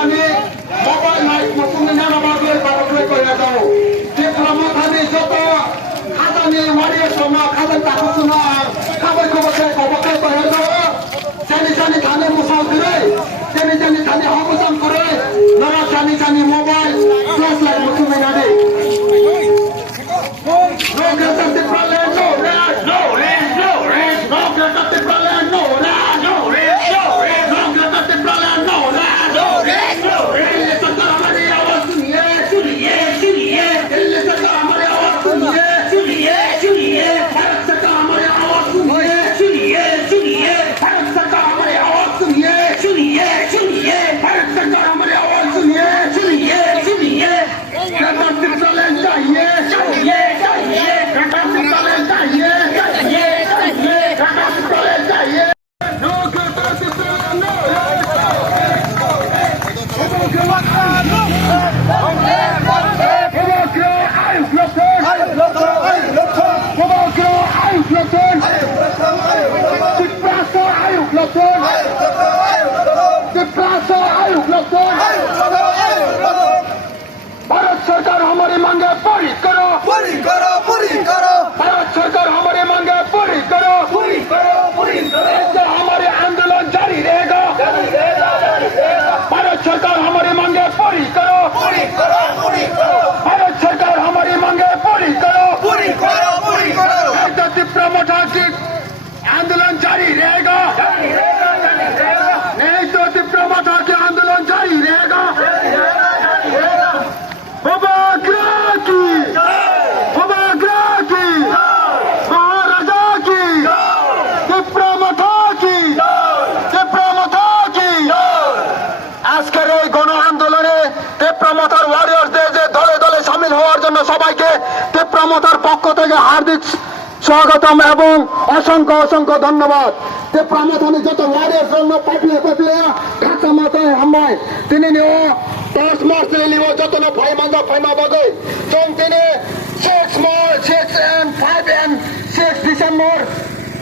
জানি মোবাইল নাই মুসলিম নানাবাদের বারোটা করে দাও ডিপ্লোমা খালি যত খাতা নিয়ে মারিয়ে সময় খাবার টাকা শোনা খাবার খবরকে খবরকে করে দাও জানি জানি ধানে মুসাল করে জানি জানি ধানে হবসান করে নানা জানি জানি মোবাইল ক্লাস লাইট মুসলিম নানি No grataste prale, no red, no red, no red, no grataste prale, no red, no red, no red, no grataste prale, no red, no red, no red. Elle santa hamari awaaz suniye, suniye, suniye. Elle santa hamari awaaz suniye, suniye, suniye. Bharat santa hamari awaaz suniye, suniye, suniye. Bharat santa hamari awaaz suniye, suniye, suniye. Bharat santa hamari awaaz suniye, suniye, suniye. Grataste prale chahiye, chahiye. Bharat सरकार हमारी मांगे पूरी करो, पूरी करो, पूरी करो। भारत सरकार हमारी मांगे पूरी करो, पूरी करो, पूरी करो। ऐसे हमारे आंदोलन जारी रहेगा, जारी रहेगा, जारी रहेगा। भारत सरकार हमारी मांगे पूरी करो, पूरी करो, पूरी करो। भारत सरकार हमारी मांगे पूरी करो, पूरी करो, पूरी करो। ऐसे डिप्लोमेटा की आंदोलन जारी रहेगा, जारी रहेगा, जारी रहेगा। नहीं तो डिप्लोमेटा के आंदोलन जारी रहेगा, जारी रहेगा, जारी रहेगा। সবাইকে তীব্রমতার পক্ষ থেকে হার্দিক স্বাগতম এবং অসংখ্য অসংখ্য ধন্যবাদ। তীব্রমতানি যত ওয়ারিয়ার জন্য পাঠিয়ে পাঠিয়ে ঢাকা মাথায় হামলায় তিনি নিয়ে 10 মার্চ নিয়ে যত না ভাই মান্দা ফাইমা বাগে যোন তিনি 6 মার্চ 6 and 5 and 6 ডিসেম্বর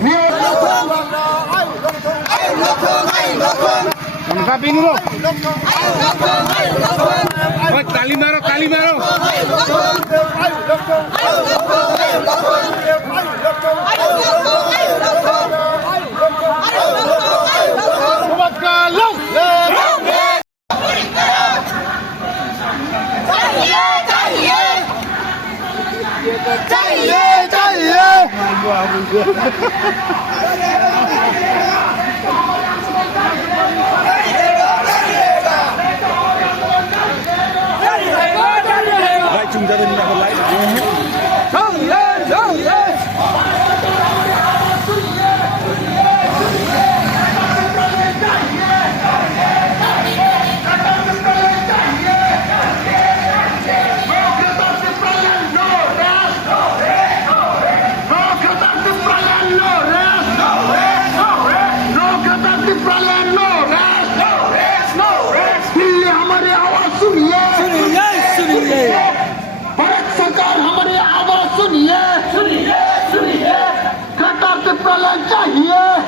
নিয়ে ताली मारो, ताली मारो। चाहिए चाहिए चाहिए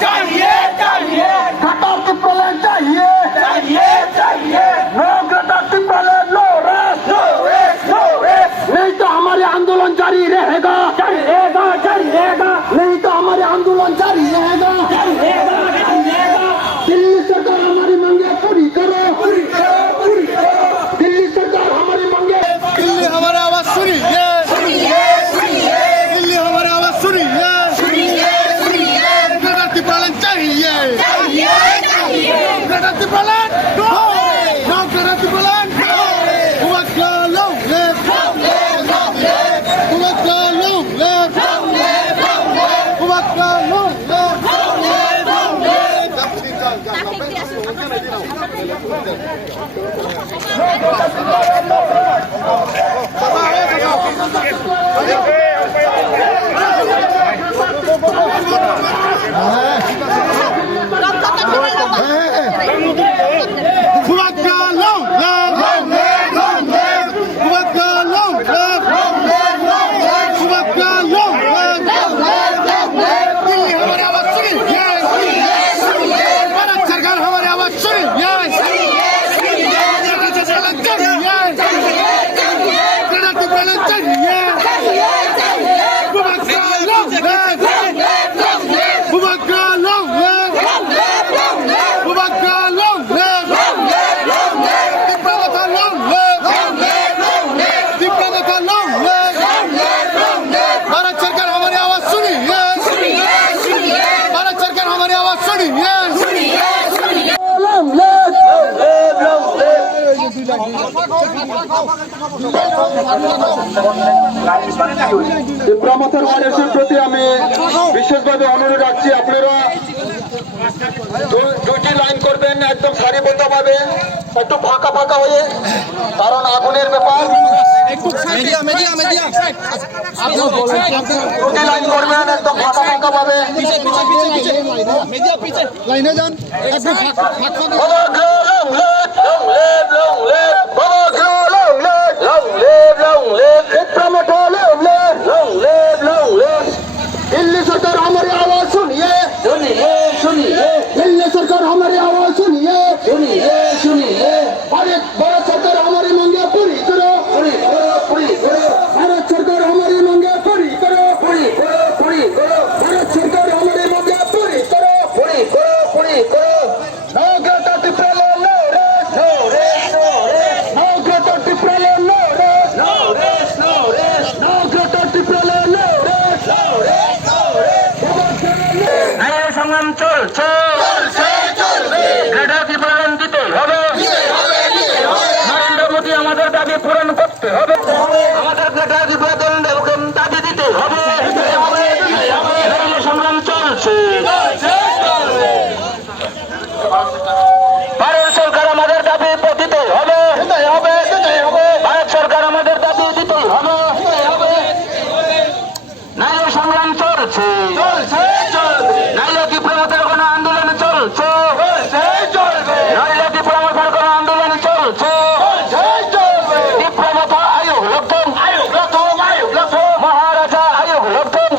चाहिए चाहिए कटार की प्रलय चाहिए चाहिए चाहिए नो कटार की प्रलय no race no race no race नहीं तो हमारे आंदोलन जारी रहेगा जारी रहेगा जारी रहेगा नहीं तो हमारे आंदोलन जारी रहेगा जारी रहेगा जारी रहेगा दिल्ली सरकार हमारी मांगे पूरी करो पूरी करो पूरी करो दिल्ली सरकार हमारी मांगे दिल्ली हमारी आवाज सुनिए सुनिए सुनिए दिल्ली हमारी आवाज सुनिए चाहिए चाहिए चाहिए Granati Balan, no! No Granati Balan, no! Umaga long live! Long live, long live! Umaga long live! Long live, long live! Umaga long live! Long live, long live! ব্রহ্মথর ওয়ারিসের প্রতি আমি বিশেষভাবে অনুরোধ রাখছি, আপনারা দুটি লাইন করবেন একদম সারিবদ্ধভাবে, একটু ফাঁকা ফাঁকা হয়ে, কারণ আগুনের ব্যাপার। দুটি লাইন করবেন একদম ফাঁকা ফাঁকা ভাবে। লাইনে যান একটু दिल्ली सरकार हमारी आवाज सुनिए, सुनिए, सुनिए। दिल्ली सरकार हमारी आवाज सुनिए, सुनिए, सुनिए। भारत सरकार हमारी मांगे पूरी करो, पूरी करो, पूरी करो। भारत सरकार हमारी मांगे पूरी करो, पूरी करो, पूरी करो। भारत सरकार हमारी मांगे पूरी करो, पूरी करो, पूरी करो। No Greta Thunberg, no rest, no rest, no rest. No Greta Thunberg, no rest, no rest, no rest. No Greta Thunberg, no rest, no rest, no rest. সংগ্রাম চলছে, গ্রেটার ত্রিপুরায়ণ দিতে হবে, নরেন্দ্র মোদী আমাদের দাবি পূরণ করতে হবে, আমাদের গ্রেটার ত্রিপুরায়ণ দাবি দিতে হবে, সংগ্রাম চলছে। ভারত সরকার আমাদের দাবি দিতে হবে, ভারত সরকার আমাদের দাবি দিতে হবে, নাইলে সংগ্রাম চলছে, নাইলে ত্রিপুরাদের কোনো আন্দোলন চলছে, নাইলে ত্রিপুরাদের কোনো আন্দোলন চলছে। ত্রিপুরা আয়োগ লোকজন, মহারাজা আয়োগ লোকজন,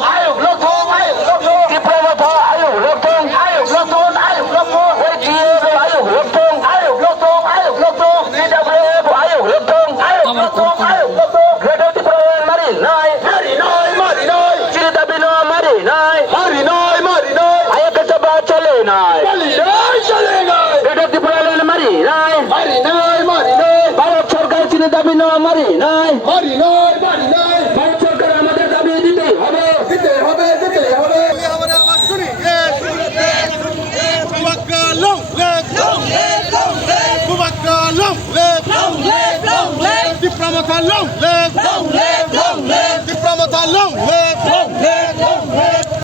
ত্রিপুরা আয়োগ লোকজন, আয়োগ লোকজন, আয়োগ লোকজন, আয়োগ লোকজন, গ্রেটার ত্রিপুরার মারি নাই, চির দাবি না মারি নাই, আয়োগ সভা চলে নাই, গ্রেটার ত্রিপুরার মারি নাই, ভারত সরকার চির দাবি না মারি নাই, ভারত সরকার আমাদের দাবি দিতেই হবে, हमारे आवाज सुनिए मुवक्का long live मुवक्का long live Diplomata long live Diplomata long live